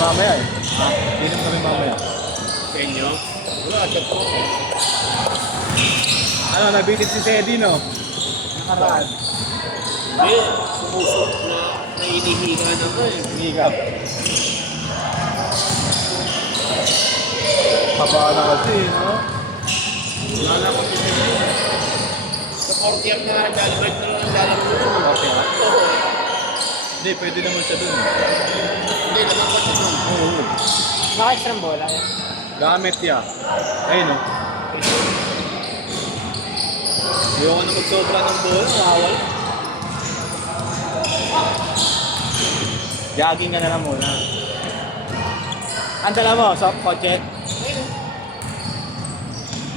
mamaya eh. Ha? Inom kami mamaya. Sa inyo? Wala, chat ko. Ano, nabitin si Sedi, no? Nakaraan. Hindi, sumusok na nainihiga na ka eh. Higap. Haba na kasi, no? Wala na ako pinili. Sa 40 na lalabas na lang lalabas na. Okay, ha? Oo. Hindi, pwede naman siya dun. Hindi, nagkapat siya doon. Oo. Baka extra bola yan. Gamit ya. Ayun, no? Ayoko na magsobra ng bola, mawawala. Jogging ka na lang muna. Ang dala mo, sa kotse?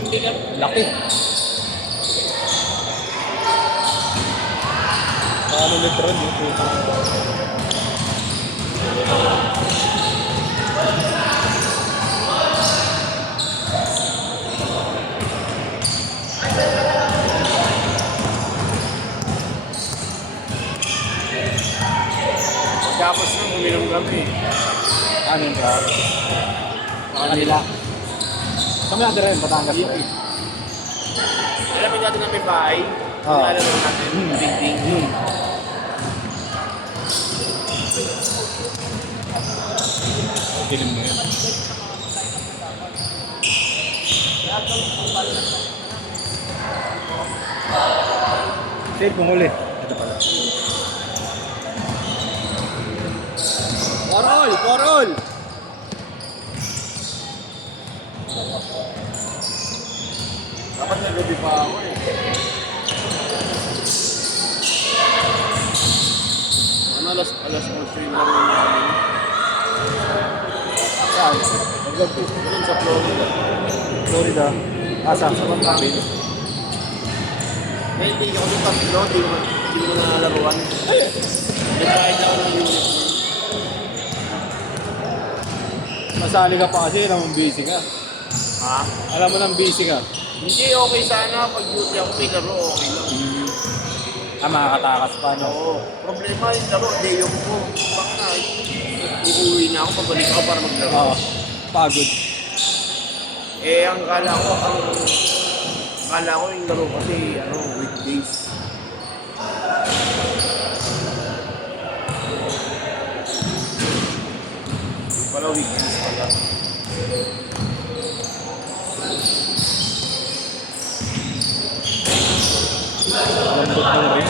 Hindi na. Laki. Paano litron yung puto? Tapos nung uminom kami. Ano yung ka? Sa kanila. Kami natin rin, Batangas pa rin. Alam natin na may bahay. Oo. Alam natin, ding-ding. Kilim mo yun. Save kung uli. Ito pala. Porol! Porol! Dapat na gabi pa ako eh. Ano, alas 11 na rin namin. Saan? Naggabi. Doon sa Florida. Florida. Asa? Sa Pagkamin. Eh, hindi ako yung tatlo, hindi mo na nalaruan. Nag-ride ako ng unit. Masali ka pa kasi, alam mong busy ka. Ha? Alam mo nang busy ka. Hindi, okay sana. Pag duty ako may laro, okay lang. Makakatakas pa, no? Oo. Problema yung laro, day off ko. Baka na, uuwi na ako, pabalik ako para maglaro. Oo. Pagod. Eh, ang kala ko yung laro kasi, weekdays. Yung pala weekdays pala. Lambot mo rin.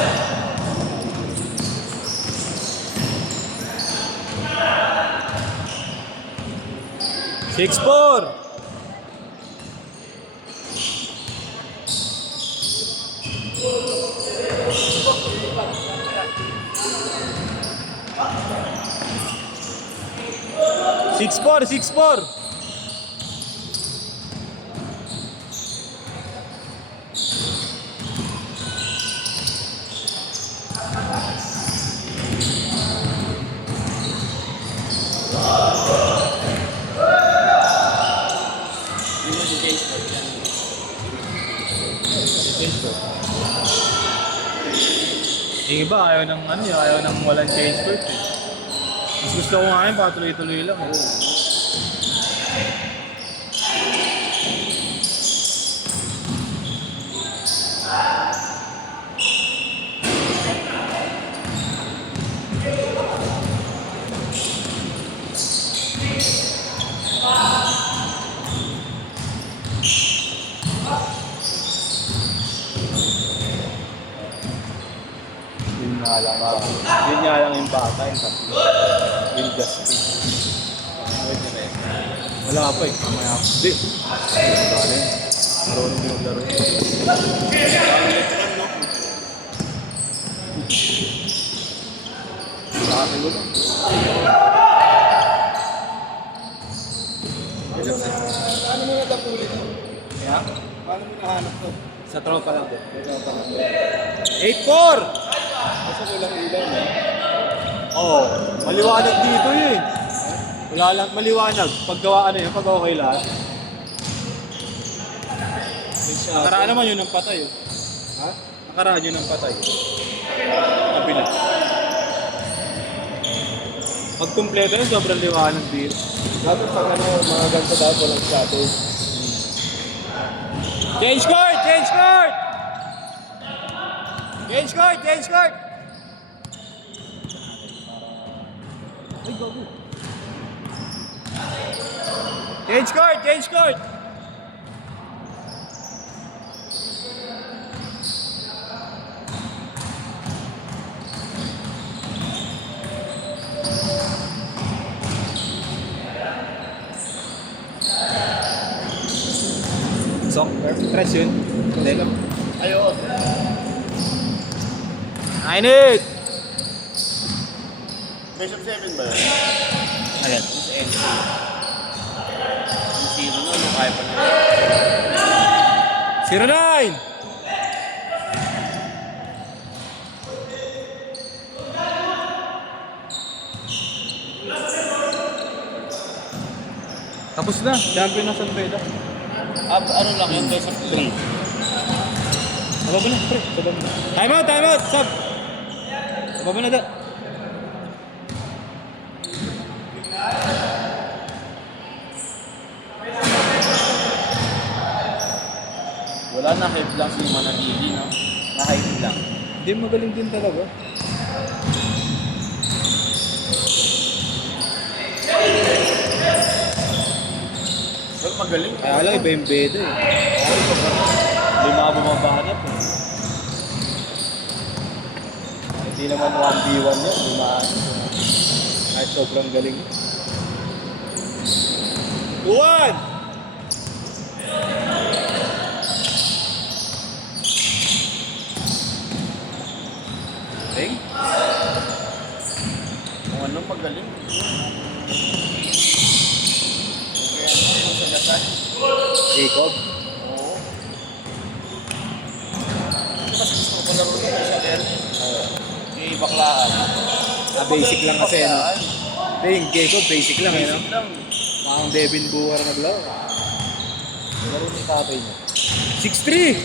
Six, four! Six, four! Six, four! Hindi mo si-change ko yan. Yung iba, ayaw ng walang change court eh. Mas gusto ko nga yun, patuloy-tuloy lang eh. Yun nga lang yung bata, yung tatlo. Yung Justin. Wala pa eh, mamaya ako. Hindi. Wala rin. Marunong mo maglaro. Sa akin ko lang. Paano mo natapulin mo? Kaya? Paano mo nahanap to? Sa tropa lang din. 8-4! Kasi walang ilaw na. Oo. Maliwanag dito yun. Wala lang, maliwanag. Paggawa yun, pag okay lahat. Nakaraan naman yun ng patay. Ha? Nakaraan yun ng patay. Kabila. Pag kumpleto yun, sobrang liwanag dito. Dapat pag ano, mga ganito dapat walang status. Change court! Change court! Change court! Change court! Ay, gago. Change court! Change court! So, perfect stretch yun. Hindi. Ayun. Ainit! Best of 7 ba yun? Ayan. Sa NC. Yung zero na, ano, kaya pa na. 09! Tapos na. Champion ng San Pedro. Ano lang yun, best of 3. Sababa na, pre. Sababa na. Time out! Time out! Sab! Sababa na da. Wala na, hype lang si Manatili, no? Na-hype lang. Hindi, magaling din talaga. Well, magaling. Kaya lang, iba yung beda eh. Hindi mga bumabanat eh. Hindi naman 1v1 yan. Hindi maano. Kahit sobrang galing. Luwan! Galing. Kung ano, magaling. Okay, ano, sa gasal. Jacob. Oo. Ito kasi gusto ko palaro yun sa Ernest. Yung baklaan. Basic lang kasi, no? Baklaan. Hindi, yung Jacob, basic lang, eh, no? Basic lang. Parang Devin Buwar naglaro. Laro ni tatay niya. 6'3".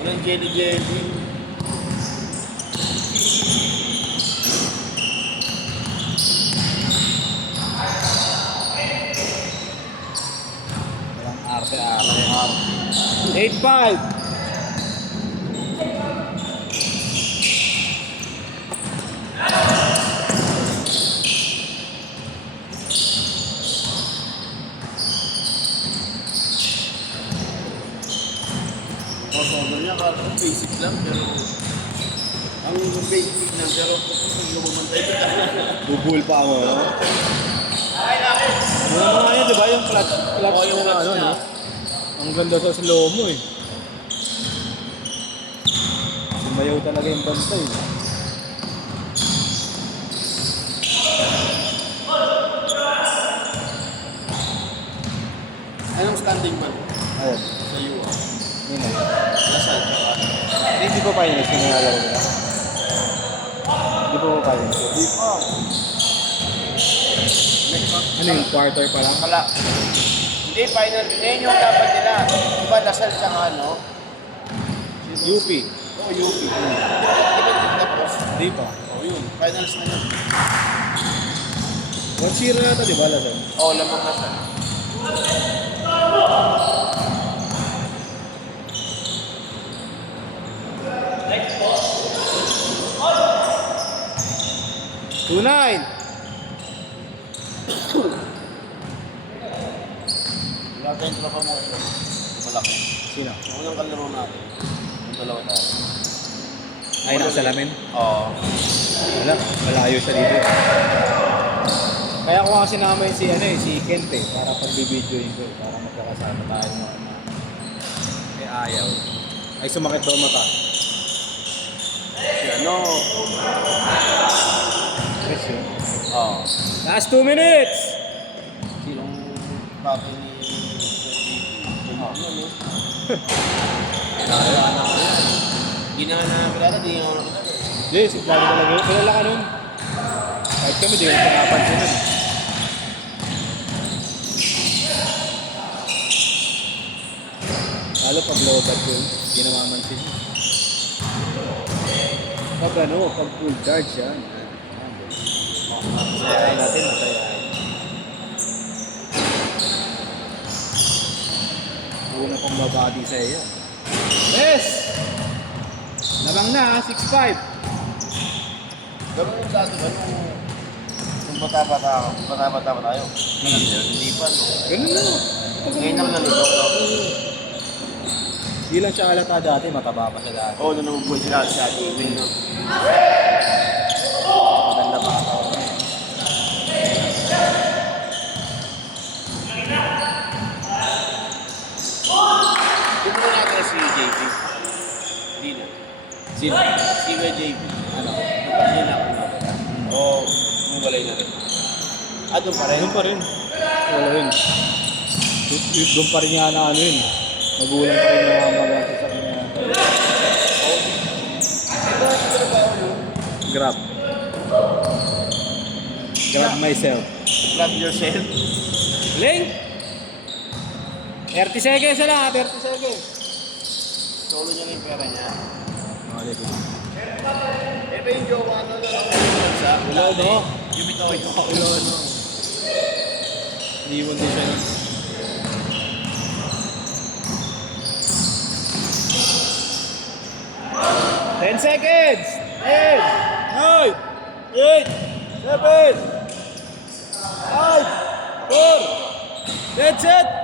Walang jelly. Walang arte-arte. 8'5". Crossover niya, kala basic lang, pero ang basic lang, pero kung lumumantay ka Bubul pa ako, no? Ano nga yan, di ba? Yung clutch Oo, yung clutch ano, niya. no? Ang ganda sa slow mo, eh. Sumayaw talaga yung bantay. Anong standing man Ayun. sa UA? Yun, eh. Lasal, tsaka Hindi ko pa yun, sinungalaro nila. Hindi ko pa yun. di pa. Next month. Ano yung quarter pa lang? Wala. Hindi, final. Ngayon yung dapat nila. Diba, Lasal tsaka ano? UP. Oo, UP. Di ba tapos? Hindi pa. Oo, yun. Finals na yun. 1-0 na ito, di ba, Lazan? Oo, lamang Lasal. Tunay! Wala tayong tropa mo. Malaki. Sino? Yung unang kalaro natin. Yung dalawa tayo. Ay, nakasalamin? Oo. Wala, malayo siya dito. Kaya ko nga sinama yun si, ano, eh, si Kent eh, para pagbibidyoin ko eh, para magkakasama tayo mga ayaw. Ay, sumakit daw mata. Si ano? Yes, yun. Oo. Last 2 minutes! Yung papi ni ano, no? Ginana kilala, di nga ako nakilala. Yes, plano talaga yun. Kilala ka nun. Kahit kami, di ko pinapansin nun. Lalo pag low bat yun, hindi namamansin. Pag ano, pag full charge yan. Masayahin natin, masayahin. Una pang babadi sa iyo. Yes! Labang na, 6'5". Pero yung dati, kung bata-bata pa tayo, hindi pa, no? Ganun na. Ngayon naman nalito, no? Di lang siya halata dati, mataba pa siya dati. Oo, na naman buhay sila sa ating event, no? Maganda pa ako. Hindi mo natin si JP. Hindi na. Sino? Si JP. Ano? Hindi na ako na. Oo, umiwalay na rin. Ah, doon pa rin? Doon pa rin. Wala rin. Doon pa rin nga na ano yun. Magulang pa rin na mag-asa sa kanya. Grab. Grab myself. Grab yourself. Link! 30 seconds na lang, 30 seconds. Solo niya na yung pera niya. Okay, good. Eh, ba yung jowa na lang sa Hello, no? Yung ito, ito. Hello, no? Iiwan din siya. Ten seconds! 10, 9, 8, 7, 5, 4, that's it!